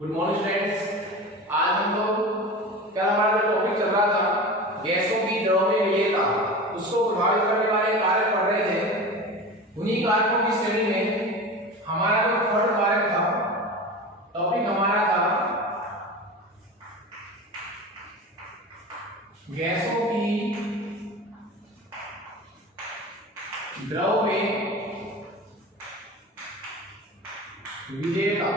Good morning students. आज हम लोग कल हमारा टॉपिक चल रहा था गैसों की द्रव में विलेयता, उसको प्रभावित करने वाले कारक पढ़ रहे थे। उन्हीं कारकों की श्रेणी में हमारा जो थर्ड कारक था, टॉपिक हमारा था गैसों की द्रव में विलेयता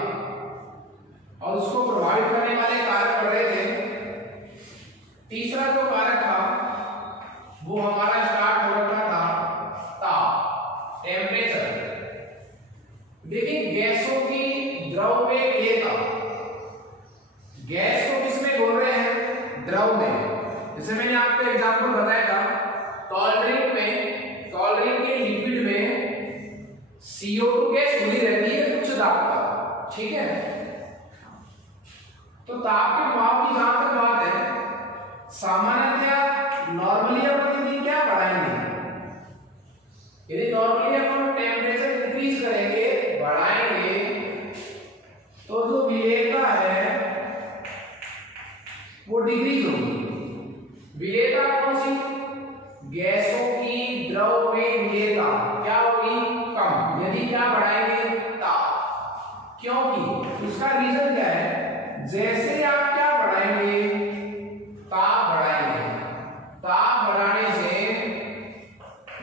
और उसको प्रभावित करने वाले कारक पढ़ रहे थे। तीसरा जो कारक था वो हमारा स्टार्ट हो रखा था ताप, टेम्परेचर। देखिए गैसों की द्रव में विलेयता, गैस को किसमें बोल रहे हैं? द्रव में। जैसे मैंने आपको एग्जांपल बताया था कोल्ड ड्रिंक के लिक्विड में CO2 गैस घुली रहती है उच्च दाब पर, ठीक है। तो ताप के प्रभाव की जहां तक बात है, सामान्यतः नॉर्मली अपन यदि क्या बढ़ाएंगे, यदि नॉर्मली अपन टेम्परेचर इंक्रीज करेंगे, बढ़ाएंगे, तो जो विलेयता है वो डिक्रीज होगी। विलेयता कौन सी? गैसों की द्रव में विलेयता क्या होगी? कम। यदि क्या बढ़ाएंगे? ताप। क्योंकि उसका रीजन क्या है? जैसे आप क्या बढ़ाएंगे? ताप बढ़ाएंगे। ताप बढ़ाने से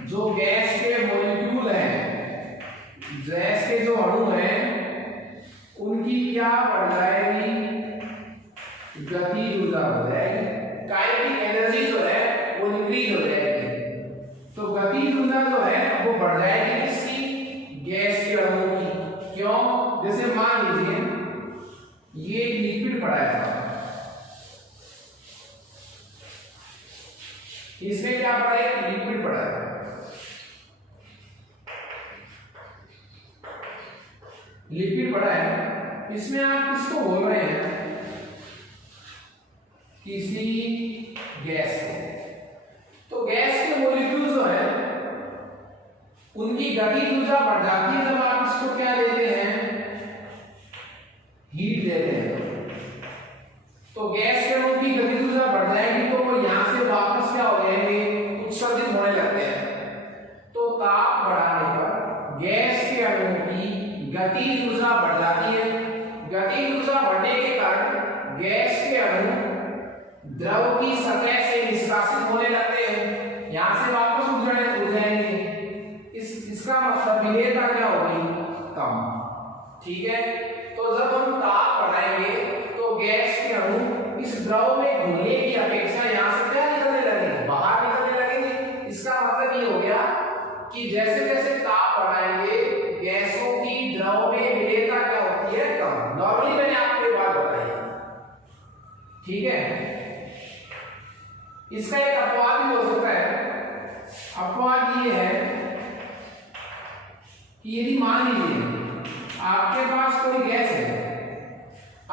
जो गैस के मॉलिक्यूल हैं, गैस के जो अणु हैं, उनकी क्या बढ़ जाएगी? गतिज ऊर्जा बढ़ जाएगी। काइनेटिक एनर्जी जो है वो इंक्रीज हो जाएगी। तो गतिज ऊर्जा जो है वो बढ़ जाएगी किसकी? गैस के अणु की। क्यों? जैसे मान लीजिए ये लिक्विड पड़ा है, इसमें क्या पड़ा है? लिक्विड पड़ा है। लिक्विड पड़ा है, इसमें आप किसको बोल रहे हैं? किसी गैस को। तो गैस के मॉलिक्यूल जो है उनकी गतिज ऊर्जा बढ़ जाती है जब आप इसको क्या लेते हैं? हीट देते हैं। तो गैस के अणु की गतिज ऊर्जा बढ़ जाएगी तो वो यहां से वापस क्या हो जाएंगे? उत्सर्जित होने लगते हैं। तो ताप बढ़ाने पर गैस के अणु की गतिज ऊर्जा बढ़ जाती है। गतिज ऊर्जा बढ़ने के कारण गैस के अणु द्रव की सतह से निष्कासित होने लगते हैं, यहां से वापस उड़ जाएंगे। इसका मतलब विलेयता क्या होगी? कम। ठीक है। तो जब हम ताप बढ़ाएंगे तो गैस के अणु इस द्रव में घुलने की अपेक्षा यहां से क्या निकलने लगेंगे? बाहर निकलने लगेंगे। इसका मतलब ये हो गया कि जैसे जैसे ताप बढ़ाएंगे गैसों की द्रव में विलेयता क्या होती है? कम। नॉर्मली मैंने आपको ये बात बताई, ठीक है। इसका एक अपवाद भी हो सकता है। अपवाद ये है कि यदि मान लीजिए आपके पास कोई गैस है,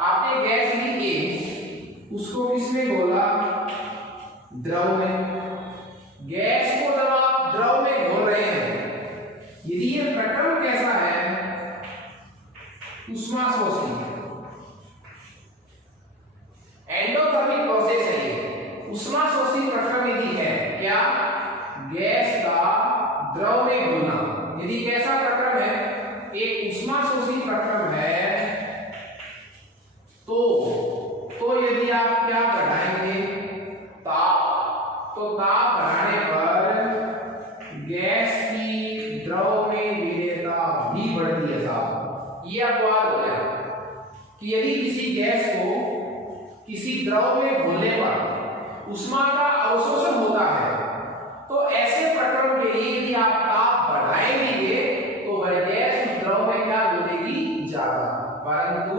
आपने गैस ली ए, उसको किसमें घोला? द्रव में। गैस को जब आप द्रव में घोल रहे हैं, यदि ये प्रक्रम कैसा है? उष्माशोषी, एंडोथर्मिक प्रोसेस है ये। उष्माशोषी प्रक्रम यदि है, क्या? गैस का द्रव में घुलना। यदि कैसा प्रक्रम है? एक उष्माशोषी प्रक्रम है, तो यदि आप क्या बढ़ाएंगे? ताप। तो ताप बढ़ाने पर गैस की द्रव में विलेयता भी बढ़ती है साहब। ये अपवाद हो गया कि यदि किसी गैस को किसी द्रव में घोलने पर उष्मा का अवशोषण होता है, तो ऐसे प्रक्रम के लिए यदि आप ताप बढ़ाएंगे तो वह गैस उस द्रव में क्या घुलेगी? ज्यादा। परंतु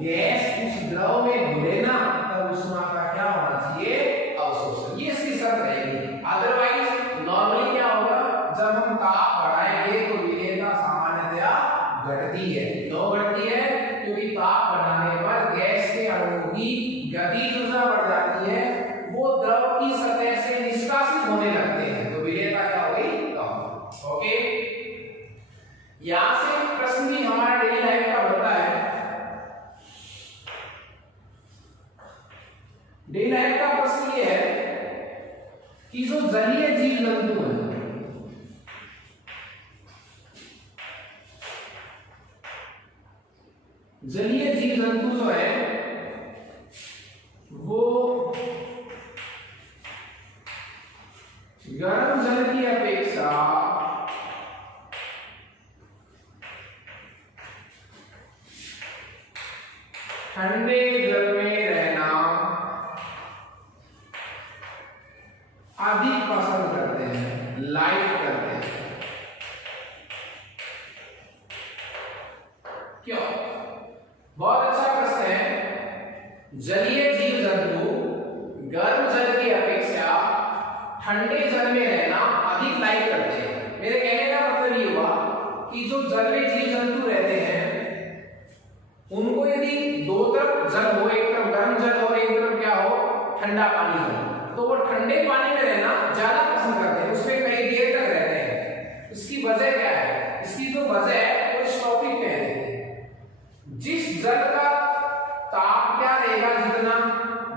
गैस उस द्रव में घुले ना, तब उष्मा का क्या होना चाहिए? अवशोषण। ये इसकी शर्त रहेगी। अदरवाइज नॉर्मली क्या होगा? जब हम ताप बढ़ाएंगे तो विलेयता सामान्यतः घटती है। क्यों घटती है? क्योंकि ताप बढ़ाने पर गैस के अणु की गतिज ऊर्जा बढ़ जाती है, वो द्रव की सतह से निष्कासित होने लगते हैं, तो विलेयता क्या हो गई? कम। ओके। यहां से प्रश्न भी हमारा डेली लाइफ का बनता है डे लाइफ का प्रश्न ये है कि जो जलीय जीव जंतु है, जलीय जीव जंतु जो है वो गर्म जल की अपेक्षा ठंडे जल में रहना अधिक पसंद करते हैं, लाइक करते हैं। क्यों? बहुत अच्छा प्रश्न है। जलीय जीव जंतु गर्म जल की अपेक्षा ठंडे जल में रहना अधिक लाइक करते हैं। मेरे कहने का मतलब ये हुआ कि जो जल में जीव जंतु रहते हैं उनको यदि दो तरफ जल हो, एक तरफ गर्म जल और एक तरफ क्या हो, ठंडा पानी हो, तो वो ठंडे पानी में रहना ज्यादा पसंद करते हैं, उसमें कई देर तक रहते हैं। इसकी वजह क्या है? इसकी जो वजह है वो इस टॉपिक में है। जिस जल का ताप क्या रहेगा जितना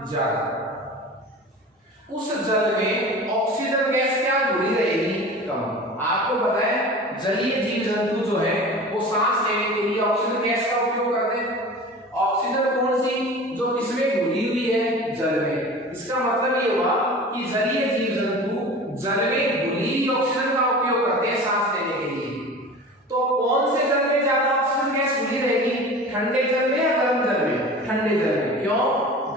ज्यादा, उस जल में ऑक्सीजन गैस क्या घुली रहेगी, कम। आपको पता है जलीय जीव जंतु जो है वो सांस लेने के लिए ऑक्सीजन गैस का उपयोग करते हैं। ऑक्सीजन कौन सी? जो किसमें घुली हुई है, जल में। इसका मतलब ये हुआ कि जलीय जीव जंतु जल में घुली हुई ऑक्सीजन का उपयोग करते हैं सांस लेने के लिए। तो कौन से जल में ज्यादा ऑक्सीजन गैस घुली रहेगी, ठंडे जल में या गर्म जल में? ठंडे जल में। क्यों?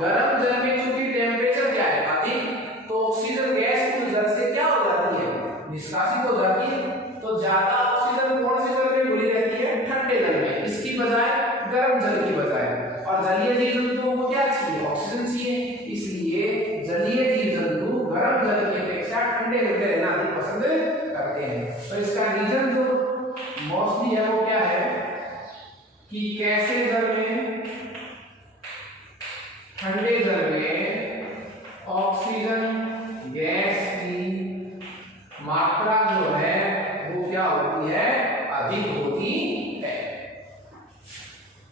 गर्म जल में चूंकि टेम्परेचर क्या है, अधिक, तो ऑक्सीजन गैस उस जल से क्या हो जाती है, निष्कासित हो जाती है। तो ज्यादा ऑक्सीजन कौन से जल में घुली रहती है, ठंडे जल में, इसकी बजाय गर्म जल की बजाय। और जलीय जीव जंतुओं को क्या चाहिए, ऑक्सीजन चाहिए, इसलिए जलीय जीव जंतु गर्म जल की अपेक्षा ठंडे जल में रहना अधिक पसंद करते हैं। तो इसका रीजन जो मोस्टली है वो क्या है कि कैसे जल में, ठंडे जल में ऑक्सीजन गैस की मात्रा जो है वो क्या होती है, अधिक होती है।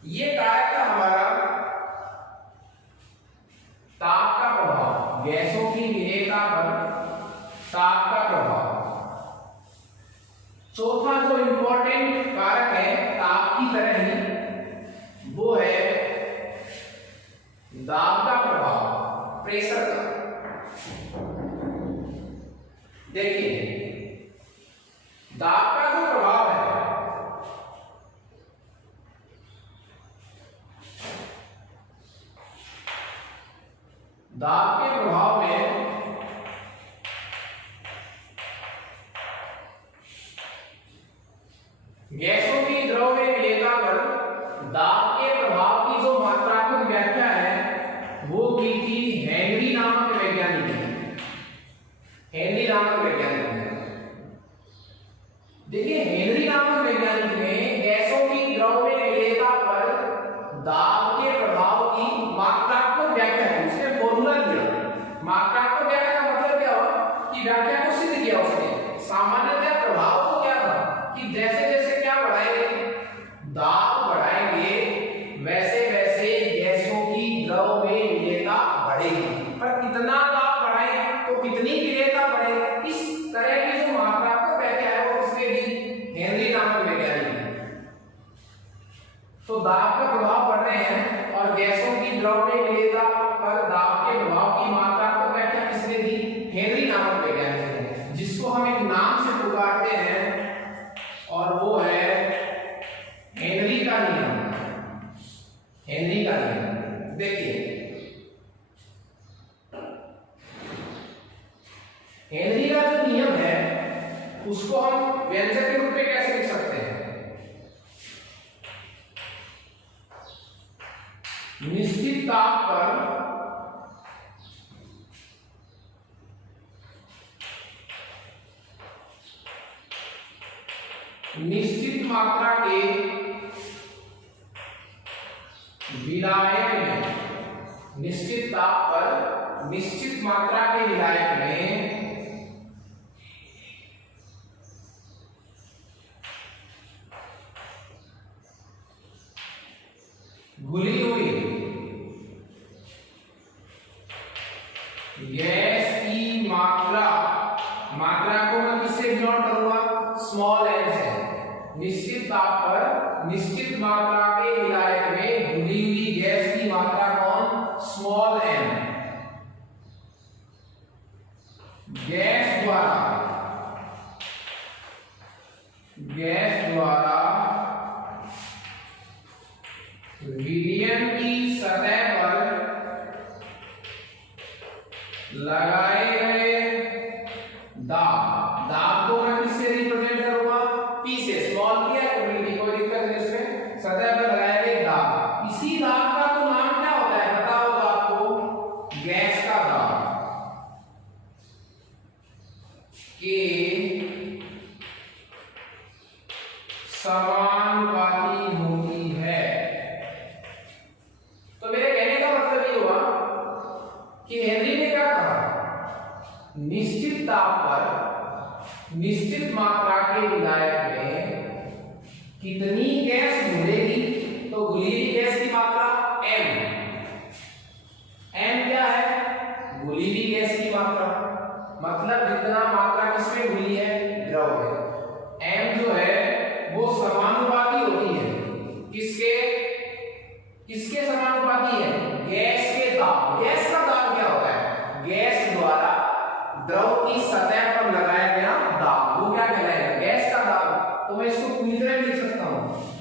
ये कारक था हमारा ताप का प्रभाव, गैसों की विलेयता पर ताप का प्रभाव। चौथा जो इंपॉर्टेंट कारक है ताप की तरह ही, वो है दाब का प्रभाव, प्रेशर का। देखिए दाब का जो प्रभाव है, दाब के प्रभाव में गैसों की द्रव में विलेयता पर दाब के प्रभाव की जो मात्रात्मक व्याख्या है वो की थी हेनरी नामक वैज्ञानिक ने। हेनरी नामक वैज्ञानिक ने, देखिए हेनरी नामक वैज्ञानिक ने गैसों की द्रव में विलेयता पर दाब के प्रभाव की मात्रात्मक व्याख्या की। उसने फॉर्मूला दिया। मात्रात्मक व्याख्या का मतलब क्या हुआ कि व्याख्या को सिद्ध किया उसने। सामान्यतः प्रभाव तो क्या था कि जैसे जैसे क्या बढ़ाएंगे, दाब बढ़ाएंगे, वैसे वैसे गैसों की द्रव में विलेयता बढ़ेगी। पर कितना दाब बढ़ाएं तो कितनी विलेयता बढ़े, इस तरह की जो मात्रात्मक व्याख्या है वो किसने दी, हेनरी नामक वैज्ञानिक ने। तो दाब का प्रभाव बढ़ रहे हैं और गैसों की द्रव में विलेयता पर दाब के प्रभाव की मात्रात्मक व्याख्या किसने दी, हेनरी नामक वैज्ञानिक ने, जिसको हम एक नाम से पुकारते हैं और वो है हेनरी का नियम। हेनरी का नियम देखिए, हेनरी का जो नियम है उसको हम व्यंजक के रूप में कैसे लिख सकते हैं, निश्चित ताप पर निश्चित मात्रा के विलायक में, निश्चित ताप पर निश्चित मात्रा के विलायक में घुली हुई निश्चित ताप पर निश्चित मात्रा के विलायक में घुली हुई गैस की मात्रा कौन? Small m। गैस द्वारा विलयन की सतह पर लगाए गए दाब को मैं किससे रिप्रेजेंट करूंगा? P से। स्मॉल p है तो कोई दिक्कत नहीं इसमें। सतह पर लगाए गए दाब, इसी दाब का तो नाम क्या होता है पता होगा आपको? गैस का दाब के समानुपाती होती है। तो मेरे कहने का मतलब ये हुआ कि हेनरी ने क्या कहा? निश्चित ताप पर निश्चित मात्रा के विलायक में कितनी गैस घुलेगी? तो घुली हुई गैस की मात्रा m। m क्या है? घुली हुई गैस की मात्रा, मतलब जितना मात्रा किसमें घुली है? द्रव में। m जो है वो समानुपाती होती है किसके? किसके समानुपाती है? गैस के दाब। गैस का दाब क्या होता है? गैस द्वारा द्रव की सतह पर लगाया गया दाब, वो क्या कहलाएगा? गैस का दाब। तो मैं इसको पूरी तरह लिख सकता हूं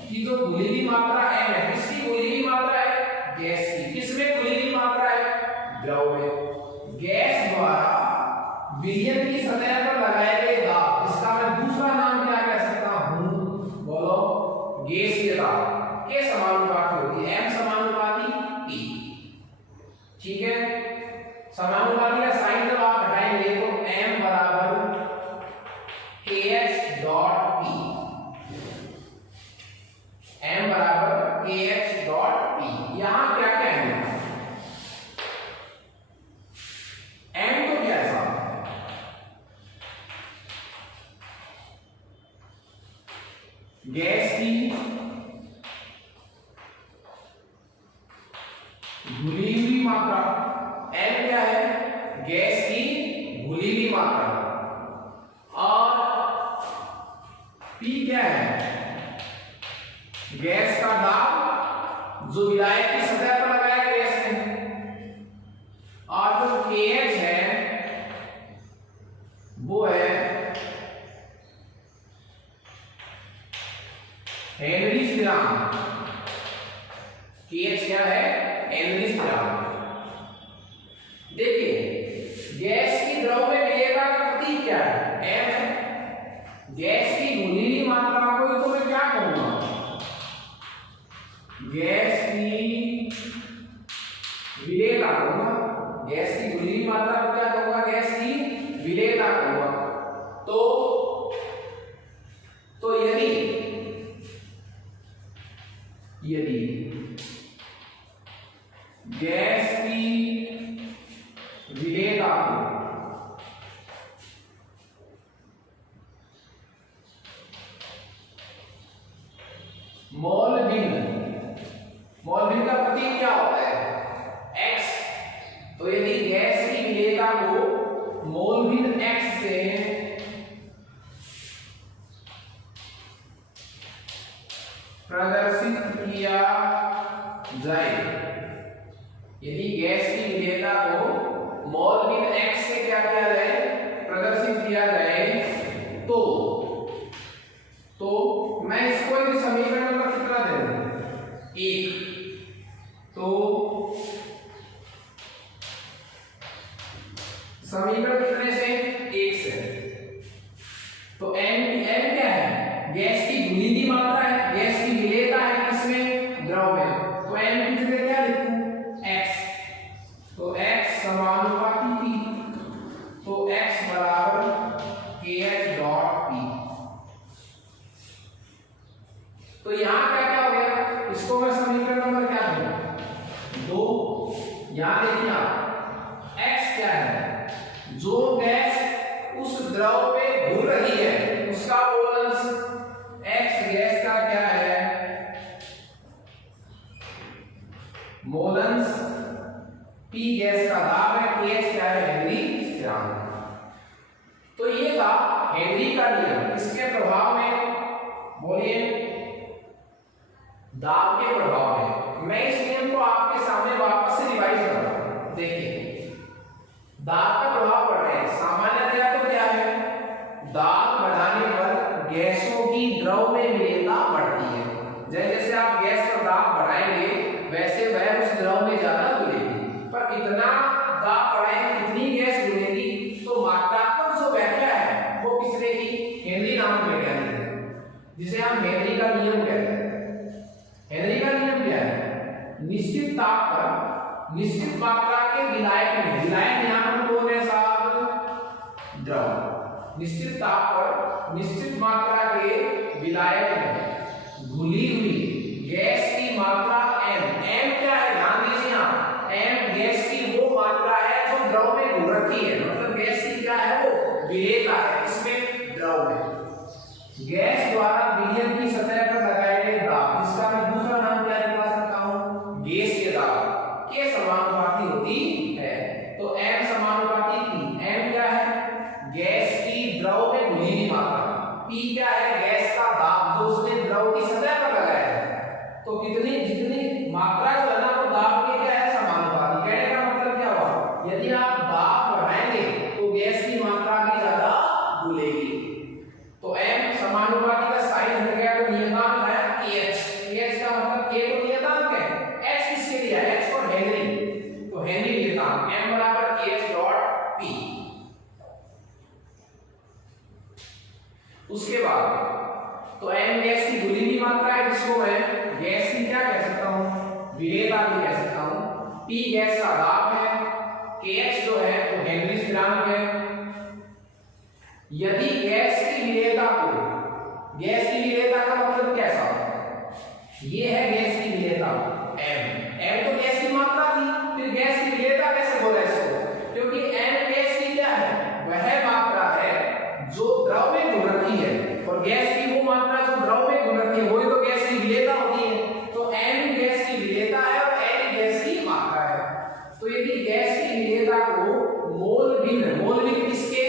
कि जो घुली हुई मात्रा m है, किसकी घुली हुई मात्रा है? गैस की। किसमें घुली हुई मात्रा है? द्रव में। गैस द्वारा विलयन की सतह पर लगाए गए दाब, इसका मैं दूसरा नाम क्या कह सकता हूं? बोलो। गैसीय दाब के समानुपाती होती है, m समानुपाती p। ठीक है, समानुपाती का साइन जब आप हटाएंगे तो m बराबर kh डॉट p। m बराबर kh डॉट p। यहां क्या क्या है? m तो क्या है? गैस की घुली हुई मात्रा। m क्या है? गैस की घुली हुई मात्रा। और p क्या है? गैस का दाब जो विलायक की सतह पर लगाया गैस है। और जो kh है वो है हेनरी स्थिरांक। kh क्या है? हेनरी स्थिरांक। देखिए गैस की द्रव में विलेयता का प्रतीक क्या है? m है। गैस की घुली हुई मात्रा को तो मैं क्या कहूंगा? गैस की विलेयता कहूंगा। गैस की घुली हुई मात्रा को क्या कहूंगा? गैस की विलेयता कहूंगा। तो यदि गैस की विलेयता को मोल भिन्न का प्रतीक क्या होता है? x। तो यदि गैस की विलेयता को मोल भिन्न x से प्रदर्शित किया जाए, यदि गैस की विलेयता को मोल भिन्न x से क्या किया जाए? प्रदर्शित किया जाए, तो मैं इसको एक समीकरण नंबर कितना दे दूं? 1। तो समीकरण कितने से? 1 से। तो m क्या है? गैस की घुली हुई मात्रा है, गैस की विलेयता है किसमें? द्रव में। तो m की जगह क्या लिखूं? x। तो x समानुपाती p। तो x बराबर kh डॉट p। तो यहां क्या क्या हो गया? इसको मैं समीकरण नंबर क्या दूं? 2। यहां देखिए आप x क्या है? जो गैस उस द्रव में घूम रही है उसका मोलंस। x गैस का क्या है? मोलंस। p गैस का दाब है। kh क्या है? हेनरी स्थिरांक। तो ये था हेनरी का नियम। इसके प्रभाव में बोलिए दाब के प्रभाव में। मैं इस नियम को आपके सामने वापस से रिवाइज कर रहा हूं। देखिए दाब का प्रभाव पड़ रहा है। सामान्यतया तो क्या है, दाब बढ़ाने पर गैसों की द्रव में विलेयता बढ़ती है। जैसे जैसे आप गैस का दाब बढ़ाएंगे वैसे वह उस द्रव में ज्यादा घुलेगी। पर इतना दाब बढ़ाएंगे कितनी गैस घुलेगी, तो मात्रात्मक जो व्याख्या है वो किस तरह की, हेनरी नामक वैज्ञानिक है जिसे हम हेनरी का नियम कहते हैं। हेनरी का नियम क्या है, निश्चित ताप पर निश्चित मात्रा के विलायक में, विलायक यहां कौन है साहब, द्रव, निश्चित ताप पर निश्चित मात्रा के विलायक में घुली हुई गैस की मात्रा m, m क्या है ध्यान दीजिए यहां, m गैस की वो मात्रा है जो द्रव में घुल रखी है, मतलब गैस की क्या है वो विलेयता है इसमें द्रव में। गैस द्वारा विलयन की सतह पर लगाए गए दाब, जिसका मैं दूसरा नाम क्या बता सकता हूं, गैसीय दाब के समानुपाती होती है। तो m समानुपाती p, m क्या है गैस की द्रव में घुली हुई मात्रा, p क्या है गैस का दाब जो उसने द्रव की सतह पर लगाया है। तो कितनी जितनी मात्रा जो है ना वो दाब के क्या है समानुपाती। कहने का मतलब क्या हुआ, यदि आप दाब बढ़ाएंगे तो गैस की मात्रा भी ज्यादा घुलेगी। तो m समानुपाती का साइन हो गया, तो नियतांक है kh, kh का मतलब k को नियतांक है, h किसके दिया है, h for हेनरी, तो हेनरी नियतांक m बराबर kh डॉट p। उसके बाद तो m गैस की घुली हुई मात्रा है जिसको मैं गैस की क्या कह सकता हूं, विलेयता भी कह सकता हूं, p गैस का दाब है, kh जो है वो हेनरी स्थिरांक है। यदि गैस की विलेयता को, गैस की विलेयता का मतलब कैसा, ये है गैस की विलेयता m तो गैस की मात्रा थी, फिर गैस की विलेयता कैसे बोला इसको, क्योंकि m गैस की क्या है, वह मात्रा है जो द्रव में घुल रखी है, और गैस की वो मात्रा जो द्रव में घुल रखी है वही तो गैस की विलेयता होती है। तो m गैस की विलेयता है और n गैस की मात्रा है। तो यदि गैस की विलेयता को मोल भिन्न किसके,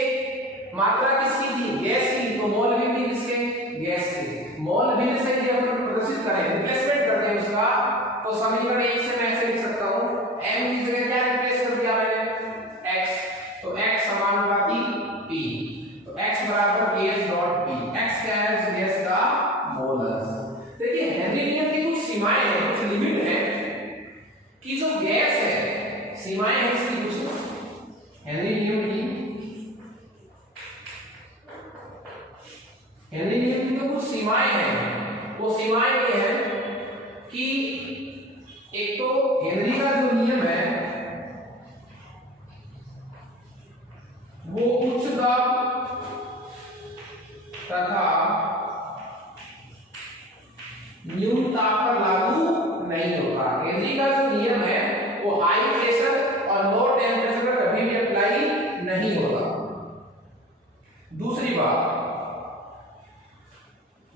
मात्रा किसकी थी गैस की, तो मोल भिन्न किसके, गैस के, मोल भिन्न से यदि हम प्रदर्शित करें, रिप्लेसमेंट करते हैं उसका, तो समीकरण 1 से मैं ऐसे लिख सकता हूं, m की जगह क्या रिप्लेस कर दिया मैंने x, तो x समानुपाती p, तो x बराबर kh डॉट p, x क्या है उस गैस का मोलस। देखिए हेनरी नियम की कुछ सीमाएं हैं, कुछ लिमिट है कि जो गैस है, सीमाएं हैं इसकी कुछ, हेनरी नियम की, हेनरी नियम की तो कुछ सीमाएं हैं। वो सीमाएं ये हैं कि एक तो हेनरी का जो नियम है वो उच्च दाब तथा न्यून ताप पर लागू नहीं होता। हेनरी का जो नियम है वो हाई प्रेशर और लो टेम्परेचर पर कभी भी अप्लाई नहीं होता। दूसरी बात,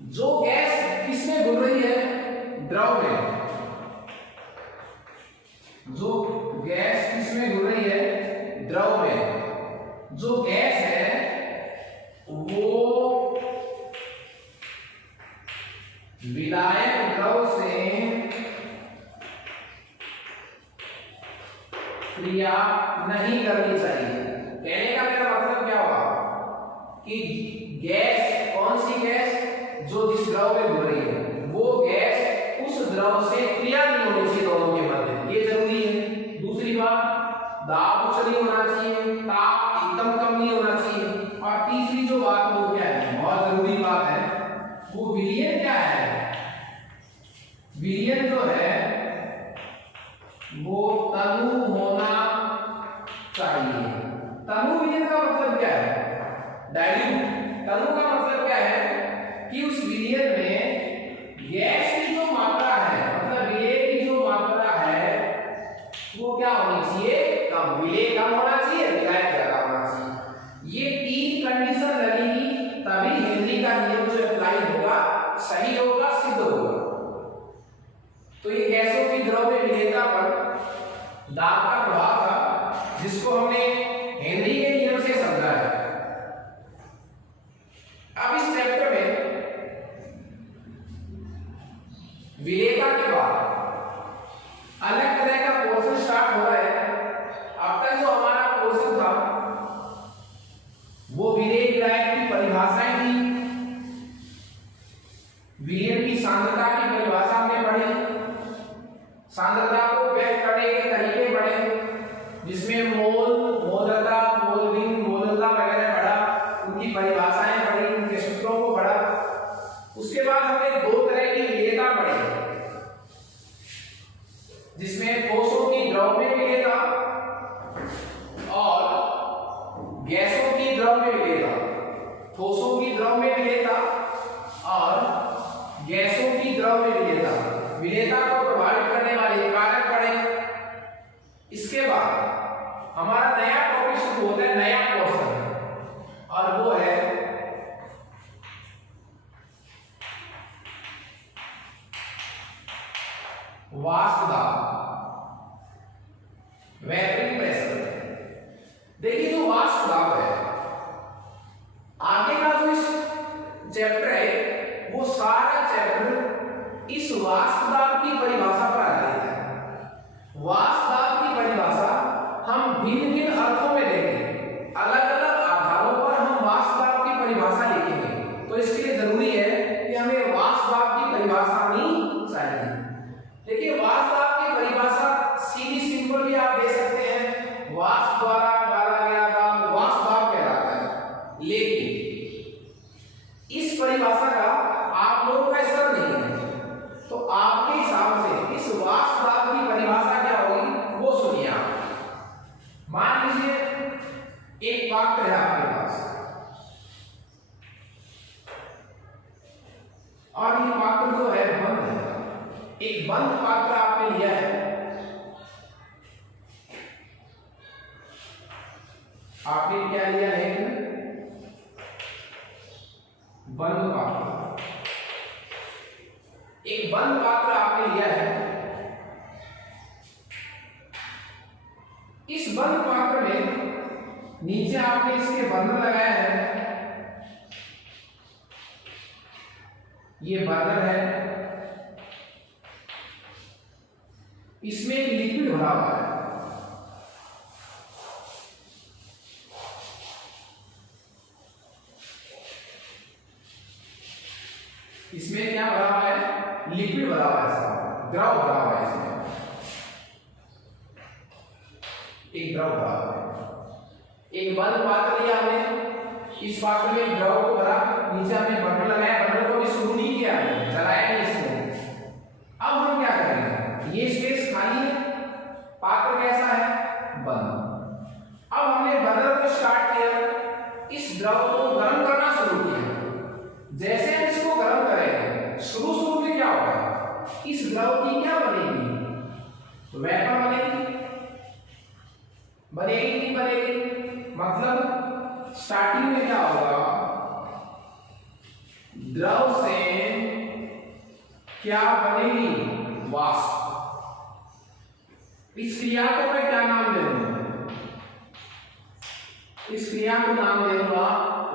जो गैस किसमें घुल रही है, द्रव में, जो गैस किसमें घुल रही है, द्रव में, जो गैस है वो विलायक द्रव से क्रिया नहीं करनी चाहिए। कहने का मेरा मतलब क्या हुआ कि गैस, कौन सी गैस, जो जिस द्रव में घुल रही है वो गैस उस द्रव से क्रिया नहीं होनी चाहिए दोनों के मध्य, ये जरूरी है। दूसरी बात, दाब उच्च नहीं होना चाहिए, ताप एकदम कम नहीं होना चाहिए, और तीसरी जो बात वो क्या है, बहुत जरूरी बात है, वो विलयन क्या है, विलयन जो है वो तनु होना चाहिए। तनु विलयन का मतलब क्या है, डाइल्यूट। तनु का मतलब क्या है कि उस विलयन में गैस की जो मात्रा है, मतलब विलय की जो मात्रा है वो क्या होनी चाहिए, कम, विलय कम होना चाहिए, विलय ज्यादा होना चाहिए। ये तीन कंडीशन लगेगी तभी हेनरी का नियम जो अप्लाई होगा, सही होगा, सिद्ध होगा। तो ये गैसों की द्रव में विलेयता पर दाब का प्रभाव था, जिसको हमने हेनरी के नियम से समझा है। अब इस चैप्टर में जिसमें मोल, मोलता, मोलविन, मोलता वगैरह पढ़ा, उनकी परिभाषाएं पढ़ी, उनके सूत्रों को पढ़ा। उसके बाद हमने दो तरह की विलेयता पढ़ी, जिसमें ठोसों की द्रव में विलेयता और गैसों की द्रव में विलेयता। ठोसों की द्रव में विलेयता और गैसों की द्रव में विलेयता। विलेयता को प्रभावित करने वाले कारक पढ़े। इसके बाद हमारा नया टॉपिक शुरू होता है, नया क्वेश्चन, और वो है वाष्प दाब, वेपरिंग प्रेशर। देखिए जो वाष्प दाब है, आगे का जो इस चैप्टर है वो सारा चैप्टर इस वाष्प दाब की परिभाषा पर आधारित है। वाष्प दाब की परिभाषा हम भिन्न भिन्न अर्थों में देंगे, अलग अलग आधारों पर हम वाष्प दाब की परिभाषा लिखेंगे। तो इसके लिए जरूरी है कि हमें वाष्प दाब की परिभाषा आनी चाहिए। देखिए वाष्प दाब की परिभाषा सीधी सिंपल भी आप दे सकते हैं, वाष्प द्वारा डाला गया दाब वाष्प दाब कहलाता है। लेकिन इस परिभाषा का आप लोगों का स्तर नहीं है, तो आपके हिसाब से इस वाष्प दाब की परिभाषा क्या होगी वो सुनिए आप। मान लीजिए एक पात्र है आपके पास, और ये पात्र जो है बंद है। एक बंद पात्र आपने लिया है, आपने क्या लिया है, बंद पात्र। एक बंद पात्र आपने लिया है। इस बंद पात्र में नीचे आपने इसके बर्नर लगाया है, ये बर्नर है, इसमें एक लिक्विड भरा हुआ है। इसमें क्या भरा हुआ है, लिक्विड भरा हुआ है, द्रव भरा हुआ है। इसमें एक द्रव भरा हुआ है। एक बंद पात्र लिया हमने, इस पात्र में द्रव को भरा, नीचे हमने बर्नर लगाया, बर्नर को भी शुरू नहीं किया, जलाया नहीं इसको। अब हम क्या करेंगे, ये स्पेस खाली है, पात्र कैसा है, बंद। अब हमने बर्नर को स्टार्ट किया, इस द्रव को गर्म करना शुरू किया। जैसे हम इसको गर्म करेंगे, शुरू में क्या होगा, इस द्रव की क्या बनेगी, वेपर बनेगी, बनेगी नहीं बनेगी, मतलब स्टार्टिंग में क्या होगा, द्रव से क्या बनेगी, वाष्प। इस क्रिया को मैं क्या नाम दूंगा, इस क्रिया को नाम दूंगा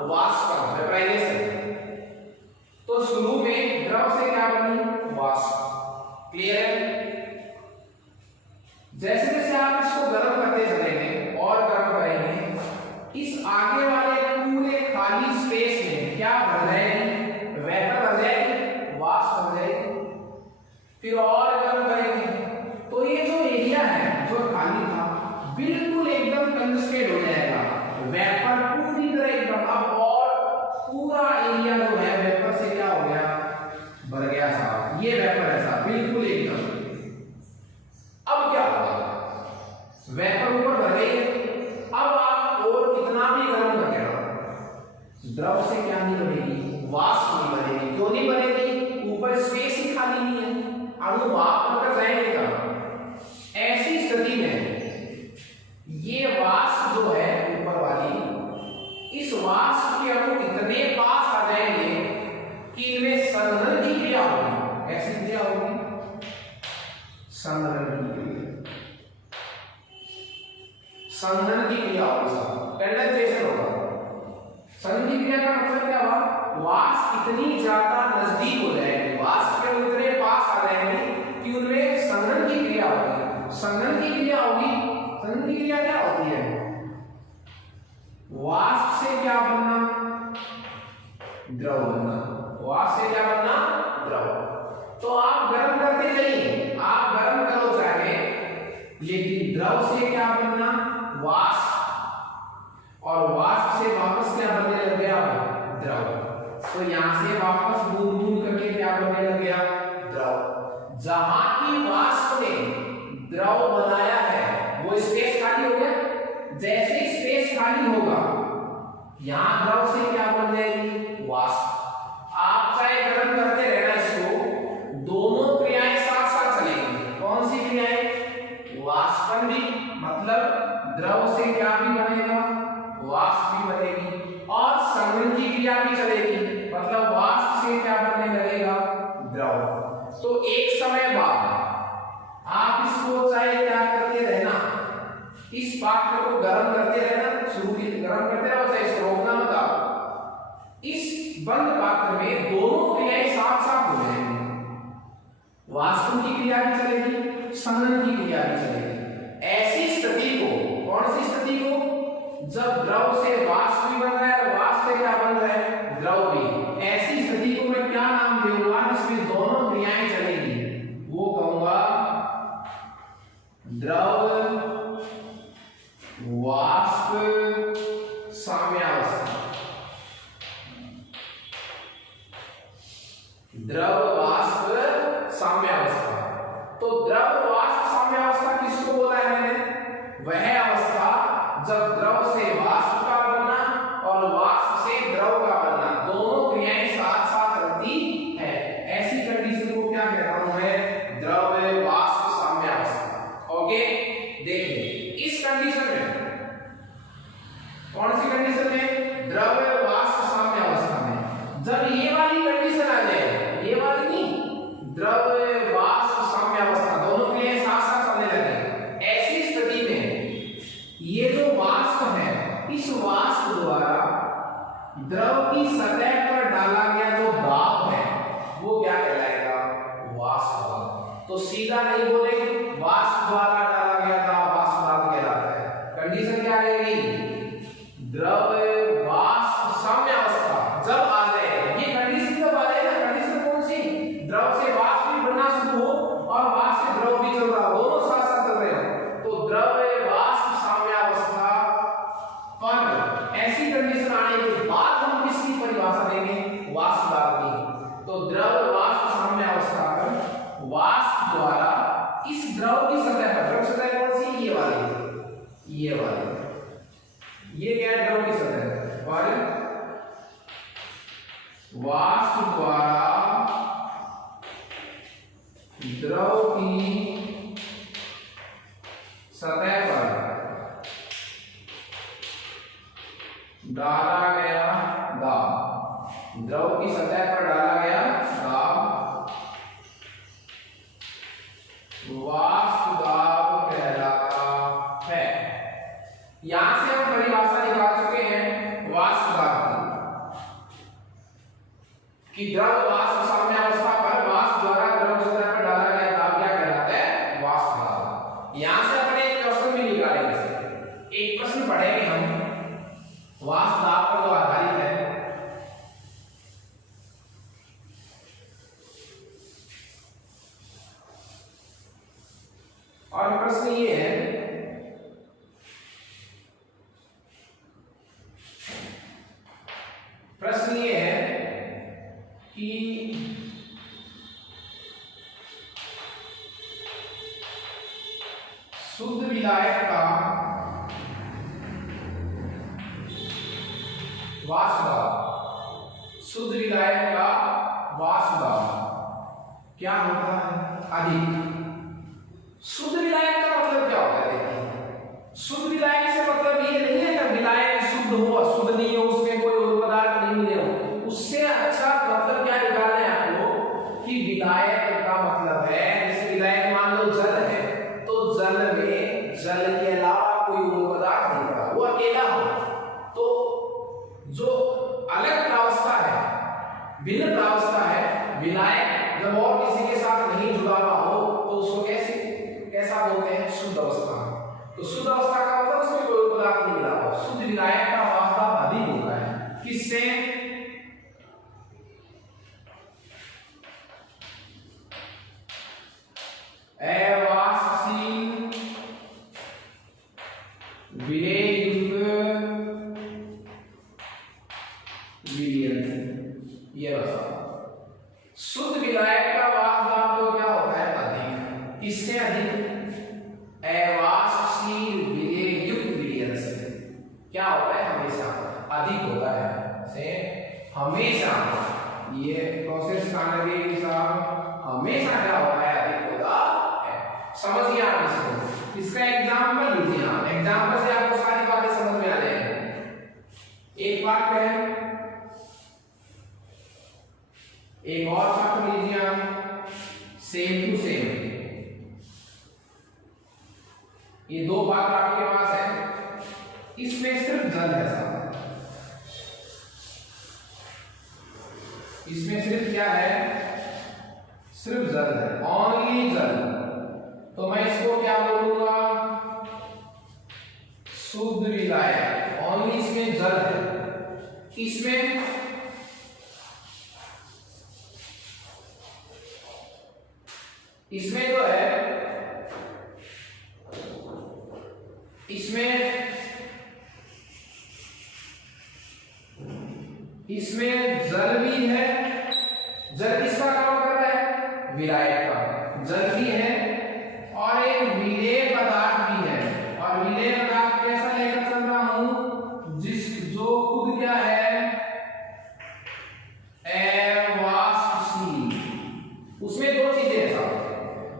वाष्प, वेपराइजेशन। तो शुरू में द्रव से क्या बनी, वाष्प। क्लियर है। जैसे जैसे आप इसको गर्म करते चलेंगे और गर्म करेंगे, इस आगे वाले पूरे खाली स्पेस में क्या भर जाएगी, वेपर भर जाएगी, वाष्प भर जाएगी। फिर और गर्म करेंगे तो ये जो एरिया है जो खाली था बिल्कुल एकदम कंजस्टेड हो जाएगा, वेपर पूरी तरह एकदम। अब और पूरा एरिया जो है वेपर से क्या हो गया, भर गया साहब, ये वेपर है साहब बिल्कुल एकदम। अब क्या होगा, वेपर ऊपर भर गई है। अब आप और कितना भी गर्म कर देना, द्रव से क्या नहीं बनेगी, वाष्प नहीं बनेगी। क्यों नहीं बनेगी, ऊपर स्पेस ही खाली नहीं है, अणु वाष्प बनकर जाएंगे कहां। ऐसी स्थिति में ये वाष्प जो है ऊपर वाली, इस वाष्प के अणु इतने पास आ जाएंगे कि इनमें संघनन की क्रिया होगी। ऐसी क्रिया होगी, संघनन की क्रिया, संघनन की क्रिया होगी, कंडेंसेशन होगा। संघनन की क्रिया का मतलब क्या हुआ, वाष्प इतनी ज्यादा नजदीक हो जाएगी, वाष्प के इतने पास आ जाएंगे कि उनमें संघनन की क्रिया होगी। संघनन की क्रिया होगी, संघनन की क्रिया क्या होती है, वाष्प से क्या बनना, द्रव बनना। वाष्प से क्या बनना, द्रव। तो आप गर्म करते जाइए, आप गर्म करो चाहे लेकिन द्रव से क्या बनना, वाष्प, और वाष्प से वापस क्या बनने लग गया, द्रव। तो यहां से वापस बूंद बूंद करके क्या बनने लग गया, द्रव। जहां की वाष्प ने द्रव बनाया है वो स्पेस खाली हो गया। जैसे स्पेस खाली होगा यहां द्रव से क्या बन जाएगी, वाष्प। आप चाहे गर्म करते रहना इसको, दोनों क्रियाएं साथ साथ चलेंगी। कौन सी क्रियाएं, वाष्पन भी, मतलब द्रव से क्या भी बनेगा, वाष्प भी बनेगी, और संघनन की क्रिया भी चलेगी, मतलब वाष्प से क्या बनने लगेगा, द्रव। तो एक समय बाद आप इसको चाहे क्या करते रहना, इस पात्र को गर्म करते रहना, शुरू की गर्म करते रहो, चाहे इसको रोकना मत आप। इस बंद पात्र में दोनों क्रियाएं साथ साथ हो जाएंगी, वाष्प की क्रिया भी चलेगी, संघनन की क्रिया भी चलेगी। ऐसी स्थिति को, कौन सी स्थिति को, जब द्रव से वाष्प भी बन रहा है और वाष्प से क्या बन रहा है, द्रव भी। ऐसी स्थिति को मैं क्या नाम दूंगा, जिसमें दोनों क्रियाएं चलेंगी, वो कहूंगा द्रव वाष्प साम्यावस्था। द्रव वाष्प साम्यावस्था। तो द्रव वाष्प साम्यावस्था किसको बोला है मैंने, वह अवस्था जब द्रव से वाष्प का बनना और वाष्प से द्रव का बनना, दोनों क्रियाएं साथ साथ रहती है। ऐसी कंडीशन को क्या कहता हूं मैं, द्रव वाष्प साम्यावस्था। ओके, देखिए इस कंडीशन में, कौन सी कंडीशन में, द्रव वाष्प साम्यावस्था में, जब ये वाली कंडीशन आ जाए, ये वाली नहीं, द्रव वाष्प साम्यावस्था, दोनों क्रियाएं साथ साथ चलने लगे, ऐसी स्थिति में ये जो वाष्प है, इस वाष्प द्वारा द्रव की सतह पर डाला गया जो दाब है वो क्या कहलाएगा, वाष्प दाब। तो सीधा नहीं बोले, वाष्प द्वारा डाला गया दाब वाष्प दाब कहलाता है। कंडीशन क्या रहेगी, द्रव वाष्प साम्यावस्था जब आ जाए, ये कंडीशन जब आ जाए ना, कंडीशन कौन सी, द्रव से वाष्प भी बनना शुरू हो और वाष्प से द्रव भी चल रहा हो, दोनों साथ साथ चल रहे हो, तो द्रव वाष्प साम्यावस्था पर ऐसी कंडीशन आने के बाद हम किसकी परिभाषा देंगे, वाष्प दाब की। तो द्रव वाष्प साम्यावस्था पर वाष्प द्वारा इस द्रव की सतह पर, द्रव सतह कौन सी, ये वाली, ये वाली, ये क्या है, द्रव की सतह पर वाष्प द्वारा द्रव की सतह पर डाला गया दाब, द्रव की सतह पर डाला गया दाब वाष्प दाब कहलाता है। यहां से हम परिभाषा निकाल चुके हैं वाष्प दाब की, द्रव वाष्प साम्यावस्था पर वाष्प द्वारा द्रव सतह पर डाला गया दाब क्या कहलाता है, वाष्प दाब। यहां से अपने एक क्वेश्चन भी निकालेंगे, एक प्रश्न पढ़ेंगे हम वाष्प दाब पर जो आधारित है। और प्रश्न ये है, प्रश्न ये है कि शुद्ध विलायक का वाष्प दाब, शुद्ध विलायक का वाष्प दाब क्या होता है, अधिक। शुद्ध विलायक का मतलब क्या होता है, देखिए शुद्ध विलायक से मतलब ये नहीं है कि विलायक शुद्ध हो अशुद्ध नहीं हो, उसमें कोई और पदार्थ नहीं मिले हो, उससे अच्छा मतलब क्या निकालना है आपको कि विलायक का मतलब है, जैसे विलायक मान लो जल है, तो जल में जल के अलावा कोई और पदार्थ नहीं पड़ा, वो अकेला हो। तो जो अलग प्रावस्था है, भिन्न प्रावस्था है, विलायक जब और किसी के साथ नहीं जुड़ा हुआ हो तो उसको कैसा बोलते हैं, शुद्ध अवस्था। तो शुद्ध अवस्था का मतलब उसमें कोई पदार्थ नहीं मिला हो। शुद्ध विलायक का वाष्प दाब अधिक होता है, किससे, अवाष्पशील विलेयुक्त विलयन से। ये बता शुद्ध विलायक का वाष्प दाब तो क्या होता है अधिक, इससे अधिक अवाष्पशील विलेयुक्त विलयन से क्या होता है हमेशा अधिक होता है, से हमेशा ये प्रोसेस कार्य हमेशा क्या होता है अधिक होता है। समझिए आप इसको, इसका एग्जांपल लीजिए आप, एग्जांपल से आपको सारी बातें समझ में आ जाएंगी। एक वाक्य है, एक और वाक्य लीजिए आप, सेम टू सेम। ये दो वाक्य आपके पास है, इसमें सिर्फ जल है साहब, इसमें सिर्फ क्या है, सिर्फ जल है, ओनली जल। तो मैं इसको क्या बोलूंगा, शुद्ध विलायक, ओनली इसमें जल है। इसमें जो है, इसमें जल भी है, जल किसका काम कर रहा है, विलायक का, जल भी है और एक विलेय पदार्थ भी है। और विलेय पदार्थ कैसा लेकर चल रहा हूं, जो खुद क्या है अवाष्पशील। उसमें दो चीजें हैं साहब,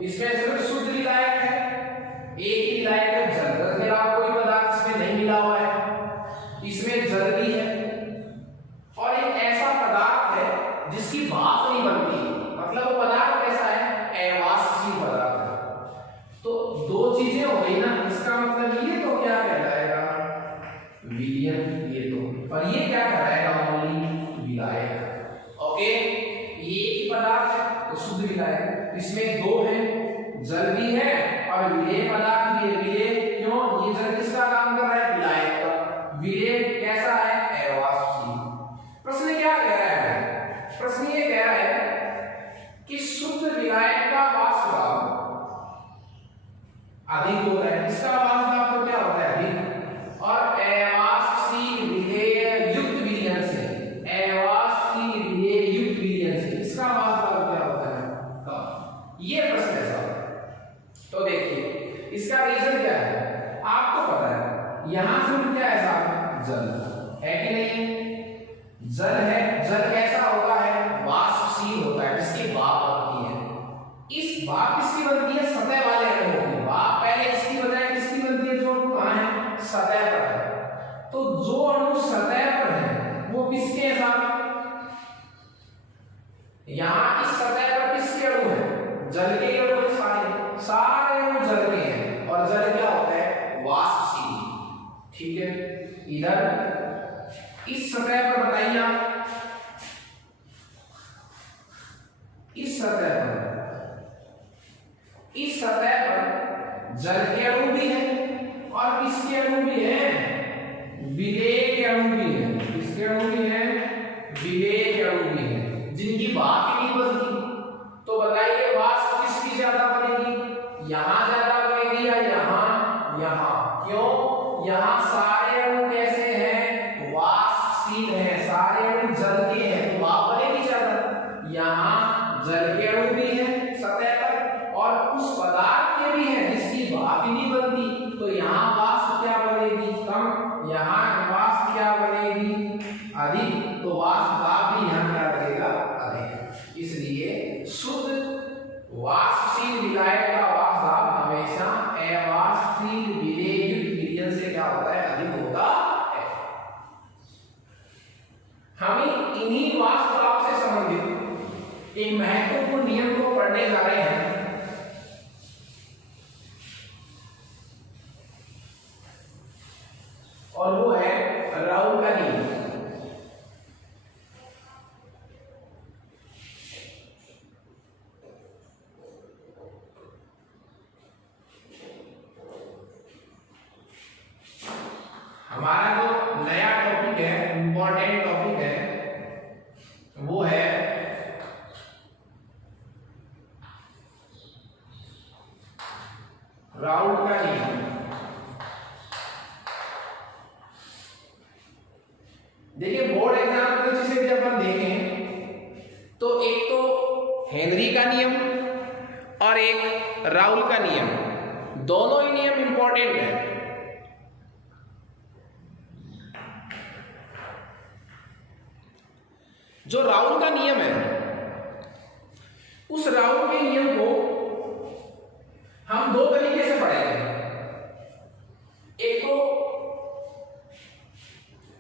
इसमें सिर्फ शुद्ध विलायक है, एक ही विलायक है, जल के अलावा कोई पदार्थ इसमें नहीं मिला हुआ है, इसमें जल भी है और एक ऐसा पदार्थ है जिसकी भाप नहीं बनती, मतलब वो पदार्थ कैसा है अवाष्पशील पदार्थ है। तो दो चीजें हो गई ना, इसका मतलब ये तो क्या कहलाएगा विलयन, ये तो, और ये क्या कहलाएगा ओनली विलायक। ओके, ये एक ही पदार्थ है तो शुद्ध विलायक। इसमें दो है, जल भी है और विलेय पदार्थ भी है। विलेय क्यों, ये जल किसका काम कर रहा है, विलायक का। विलेय कैसा है अवाष्पशील। प्रश्न क्या कह रहा है, प्रश्न ये कह रहा है कि शुद्ध विलायक का वाष्प दाब अधिक होता है, इसका वाष्प दाब तो क्या होता है अधिक, और अवाष्पशील विलेयुक्त विलयन से, अवाष्पशील विलेयुक्त विलयन से इसका वाष्प दाब क्या होता है कम। ये प्रश्न है साहब। तो देखिए इसका रीजन क्या है, आपको पता है यहां से क्या है साहब, जल है कि नहीं, जल है, जल कैसा होता है वाष्पशील होता है, जिसकी भाप बनती है। इस भाप किसकी बनती है, सतह वाले अणुओं की भाप पहले इसकी बजाय किसकी बनती है, जो कहां है सतह पर है। तो जो अणु सतह पर है वो किसके साथ, यहां इस सतह पर किसके अणु है, जल के अणु है, सारे अणु जल के हैं और जल क्या होता है वाष्पशील। ठीक है, इधर इस सतह पर बताइए आप, इस सतह पर जल के अणु भी है और किसके अणु भी है, विलेय के अणु भी है। किसके अणु भी है, विलेय के अणु भी है, जिनकी भाप ही नहीं बनती। तो बताइए वाष्प किसकी ज्यादा बनेगी, यहां ज्यादा बनेगी या यहां, क्यों, यहां सारे अणु कैसे हैं वाष्पशील हैं, सारे अणु जल के हैं तो भाप बनेगी ज्यादा। यहां जल के अणु भी हैं सतह पर और उस पदार्थ के भी हैं जिसकी भाप ही नहीं बनती, तो यहां वाष्प क्या बनेगी कम, यहां वाष्प क्या बनेगी अधिक, तो वाष्प दाब भी यहां क्या बनेगा अधिक। इसलिए शुद्ध वाष्पशील विलायक का वाष्प दाब हमेशा अवाष्पशील विलेयुक्त विलयन से क्या होता है अधिक होता है। हमें इन्हीं वाष्प दाब से संबंधित एक महत्वपूर्ण नियम को पढ़ने जा रहे हैं, और वो है राउल का नियम। हमारा जो नया टॉपिक है, इंपॉर्टेंट टॉपिक है, वो है राउल का नियम। देखिए बोर्ड एग्जाम की दृष्टि से भी अपन देखें तो एक तो हेनरी का नियम और एक राउल का नियम, दोनों ही नियम इंपॉर्टेंट है। जो राउल का नियम है, उस राउल के नियम को हम दो तरीके से पढ़ेंगे। एक तो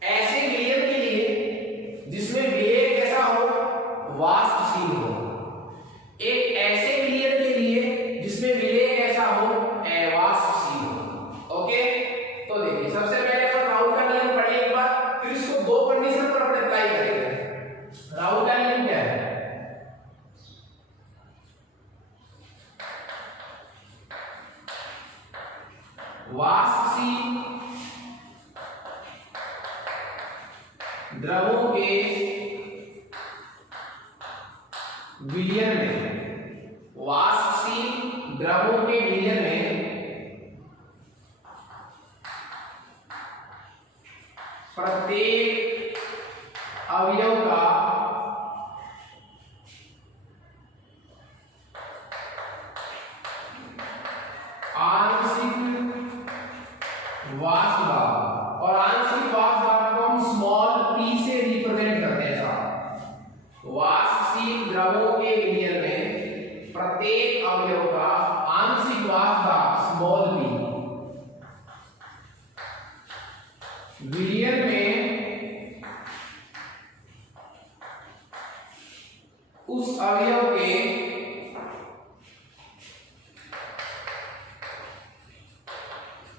ऐसे गिलियन के लिए जिसमें विलेय कैसा हो, वाष्पशील हो, एक ऐसे गिलियन के लिए जिसमें विलेय कैसा हो, अवाष्पशील हो। ओके, तो देखिए सबसे पहले अपन राउल का नियम पढ़िए एक बार, फिर इसको दो कंडीशन पर अपन अप्लाई करेंगे। राउल का नियम क्या है? वाष्पशील द्रवों के विलयन में, वाष्पशील द्रवों के विलयन में प्रत्येक अवयव का आंशिक वाष्प दाब, और आंशिक वाष्प दाब को हम स्मॉल p से रिप्रेजेंट करते हैं साहब। वाष्पशील द्रवों के विलयन में प्रत्येक अवयव का आंशिक वाष्प दाब स्मॉल p, विलयन में उस अवयव के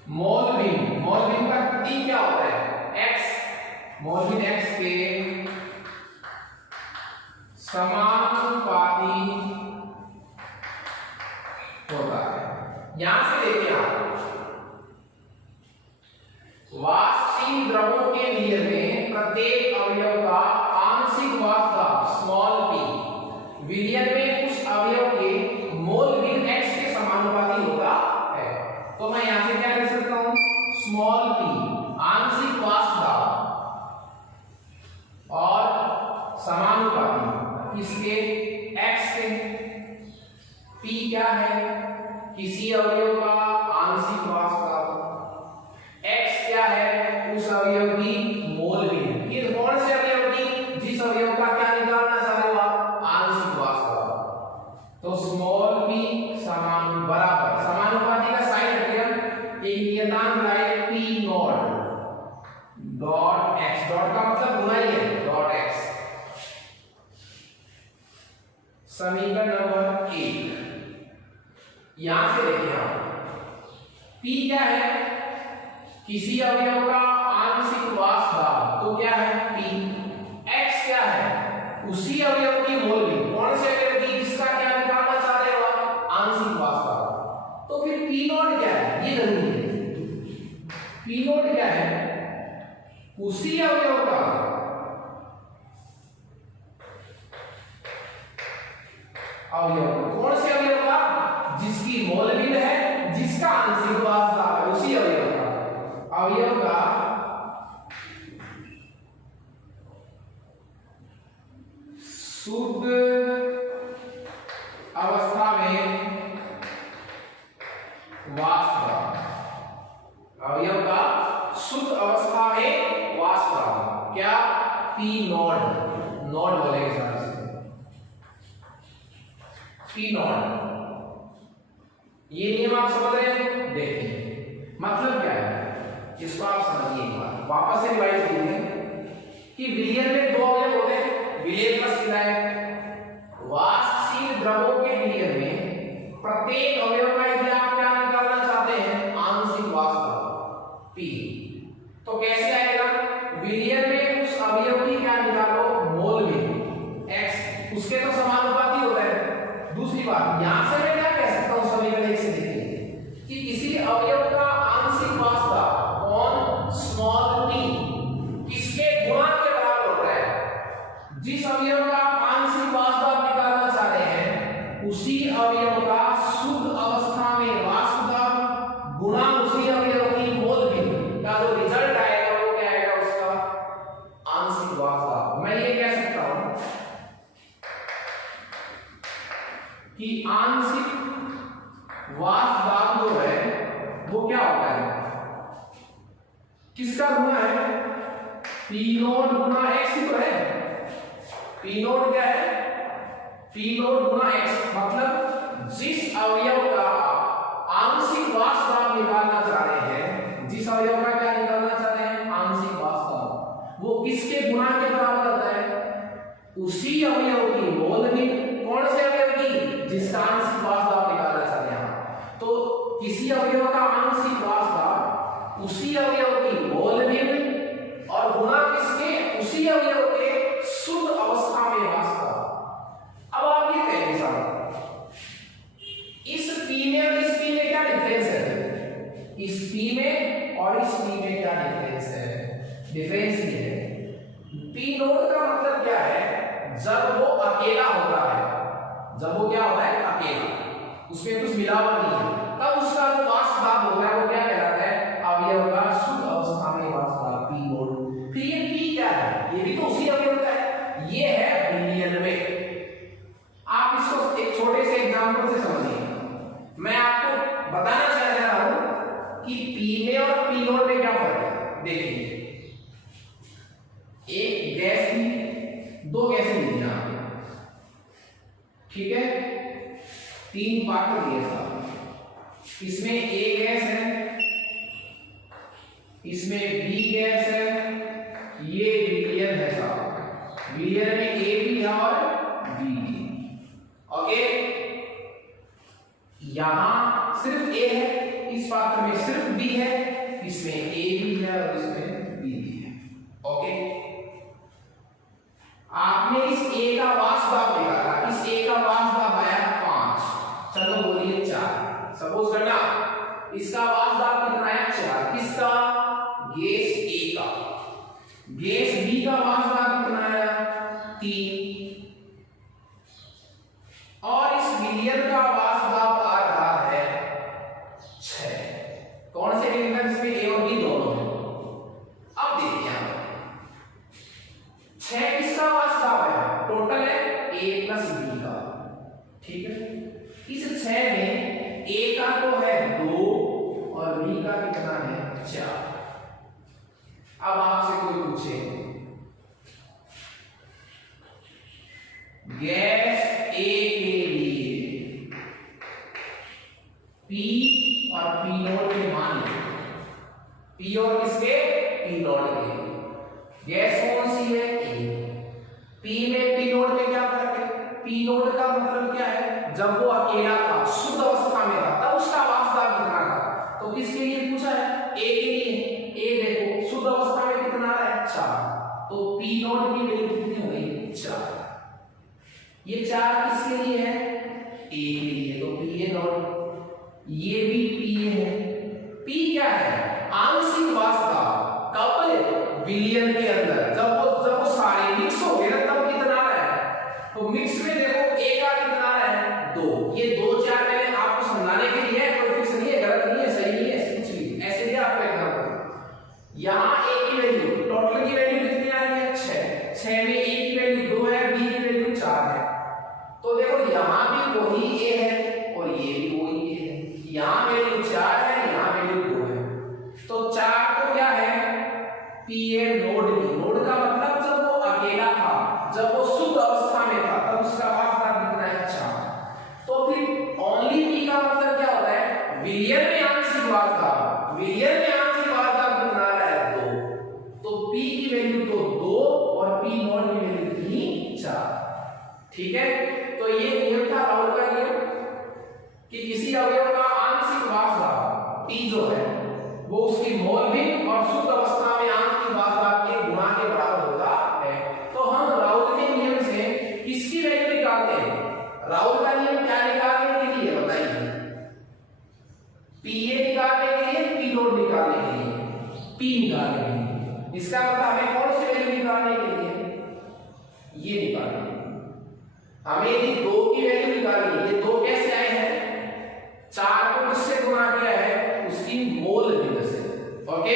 मोल भिन्न का T क्या होता है? x, मोल भिन्न x के समानुपाती होता है। यहां से देखिए आप, वाष्पशील द्रवों के विलयन में प्रत्येक अवयव का आंशिक वाष्प दाब स्मॉल p, विलयन में उस अवयव के मोल भिन्न x के समानुपाती होता है। तो मैं यहां से क्या लिख सकता हूं? स्मॉल p आंशिक वाष्प दाब और समानुपाती किसके? x के। p क्या है? किसी अवयव का आंशिक वाष्प दाब। x क्या है? उस अवयव की मोल भिन्न। किस कौन से अवयव की? जिस अवयव का क्या निकालना चाह रहे हो आप? आंशिक वाष्प दाब। तो स्मॉल p समान बराबर, समानुपाती का साइन रखिए, एक नियतांक लाए p not dot x, dot का मतलब गुना ही है, डॉट x। समीकरण नंबर 1, यहां से देखिए आप, p क्या है? किसी अवयव का आंशिक वाष्प दाब, तो क्या है? p। x क्या है? उसी अवयव की मोल भिन्न, कौन से अवयव की? जिसका क्या निकालना चाह रहे हो आप? आंशिक वाष्प दाब। तो फिर p नॉट क्या है? ये जरूरी है। p नॉट क्या है? उसी अवयव का कौन से अवयव का? जिसकी मोल भिन्न है, जिसका आंशिक वाष्प दाब है, उसी अवयव का शुद्ध अवस्था में वाष्प दाब, अवयव का शुद्ध अवस्था में वाष्प दाब क्या? p नॉट, नॉट बोलेंगे सर से, p नॉट। ये नियम आप समझ रहे हैं? देखिए मतलब क्या है, इसको आप समझिए एक बार, वापस से रिवाइज कीजिए कि विलयन में दो अवयव होते हैं, विलय प्लस विलय। वाष्पशील द्रवों के विलयन में प्रत्येक अवयव का यदि आप क्या निकालना चाहते हैं? आंशिक वाष्प दाब p, तो कैसे आएगा? विलयन में उस अवयव की क्या निकालो? मोल भिन्न x, उसके तो समानुपाती होता है। दूसरी बात, यहां से मैं क्या कह सकता हूं? समीकरण 1 से देखिए कि किसी अवयव का आंशिक वाष्प दाब कौन? स्मॉल p, किसके गुणा के बराबर होता है? जिस अवयव का आप आंशिक वाष्प दाब निकालना चाह रहे हैं, उसी अवयव का शुद्ध अवस्था में वाष्प दाब गुणा उसी अवयव की मोल भिन्न का जो रिजल्ट आएगा वो क्या आएगा? उसका आंशिक है? किसका गुना है? P नोट गुना x ही तो है। P नोट क्या है? P नोट गुना x, मतलब जिस अवयव का आंशिक वास्तव निकालना चाह रहे हैं, जिस अवयव का क्या निकालना चाह रहे हैं? आंशिक वास्तव, वो किसके गुणा के बराबर होता है? उसी अवयव की मोल में। कौन से अवयव की? जिसका आंशिक वास्तव निकालना चाह रहे हैं। तो किसी अवयव का आंशिक वास्तव उसी अवयव की मोल में और गुणा किसके? उसी अवयव के शुद्ध अवस्था में वास्तव। अब आप ये कहेंगे साहब, इस P में और इस P में क्या डिफरेंस है? इस P में और इस P में क्या डिफरेंस है? डिफरेंस ये है, P नोट का मतलब क्या है? जब वो अकेला होता है, जब वो क्या होता है? अकेला, उसमें कुछ मिलावट नहीं है, तब उसका जो वास्तव होता है वो क्या कहलाता है? अवयव का शुद्ध अवस्था में वास्तव, P नोट। फिर ये P क्या है? ये भी तो उसी अवयव का है, ये है विलयन में। आप इसको एक छोटे से एग्जांपल से समझिए। मैं आपको बताना चाह रहा हूं कि P में और P नोट में क्या फर्क है। देखिए, एक गैस की, दो गैसें ली हैं आपने, ठीक है? 3 पात्र दिए साहब, इसमें A गैस है, इसमें B गैस है, ये विलयन है साहब। विलयन में A भी है और B भी। ओके, यहां सिर्फ A है, इस पात्र में सिर्फ B है, इसमें A भी है और इसमें B भी है। ओके, आपने इस A का वास्तव निकाला, इस A का वास्तव आया 5, चलो बोलिए 4। सपोज करना इसका वास्तव कितना है? 4। किसका? गैस A का। गैस B का वास्तव कितना है? 3। और इस विलयन का वास्तव आ रहा है 6। कौन से विलयन? इसमें A और B दोनों हैं। अब देखिए यहां 6 किसका वास्तव है? टोटल है A प्लस B का, ठीक है? इस 6 में A का तो है 2 और B का कितना है? 4। अब आपसे कोई पूछे गैस A के लिए P और P नोट के मान, P और किसके? P नोट के। गैस कौन सी है? A। P में P नोट में क्या फर्क है? P नोट का मतलब क्या है? जब वो अकेला था, शुद्ध अवस्था में था, तब उसका वास्तव कितना था? तो किसके लिए पूछा है? A के लिए। A देखो शुद्ध अवस्था में कितना है? 4। तो P नोट की वैल्यू कितनी हो गई? 4। ये 4 किसके लिए है? A के लिए, तो P नोट। ये भी P है। P क्या है? आंशिक वास्तव। कब? विलयन के अंदर, जब वो सारे मिक्स हो गए ना, तब कितना है? तो मिक्स में देखो A का कितना है? 2। ये 2 4 मैंने आपको समझाने के लिए है, कोई फिक्स नहीं है, गलत नहीं है, सही नहीं है, कुछ भी ऐसे दिया आपको एग्जांपल। यहाँ A की वैल्यू, टोटल की वैल्यू कितनी आ रही है? 6। 6 में A की वैल्यू 2 है, B की वैल्यू 4 है। तो देखो यहां भी वही A है और ये भी वही A है। यहां वैल्यू 4 है, यहां वैल्यू 2 है। तो 4 तो क्या है? P नोड की। नोड का मतलब जब वो अकेला था, जब वो शुद्ध अवस्था में था, तब उसका वास्तव कितना है? 4। तो फिर ओनली P का मतलब क्या होता है? विलयन में आंशिक वास्तव। विलयन में आंशिक वास्तव कितना आ रहा है? 2। तो P की वैल्यू तो 2 और P नोड की वैल्यू कितनी? 4। ठीक है? तो ये नियम था राउल का नियम कि किसी अवयव का आंशिक वास्तव P जो है वो उसकी मोल भी और शुद्ध अवस्था में आंशिक वास्तव के गुणा के बराबर होता है। तो हम राउल के नियम से किसकी वैल्यू निकालते हैं? राउल का नियम क्या निकालने के लिए बताइए? PA निकालने के लिए, P नोट निकालने के लिए, P निकालने के लिए। इसका मतलब हमें कौन सी वैल्यू निकालने के लिए? ये निकालने के लिए। हमें यदि 2 की वैल्यू निकालनी है, ये 2 कैसे आए हैं? 4 को किससे गुणा किया है? उसकी मोल वैल्यू से। ओके,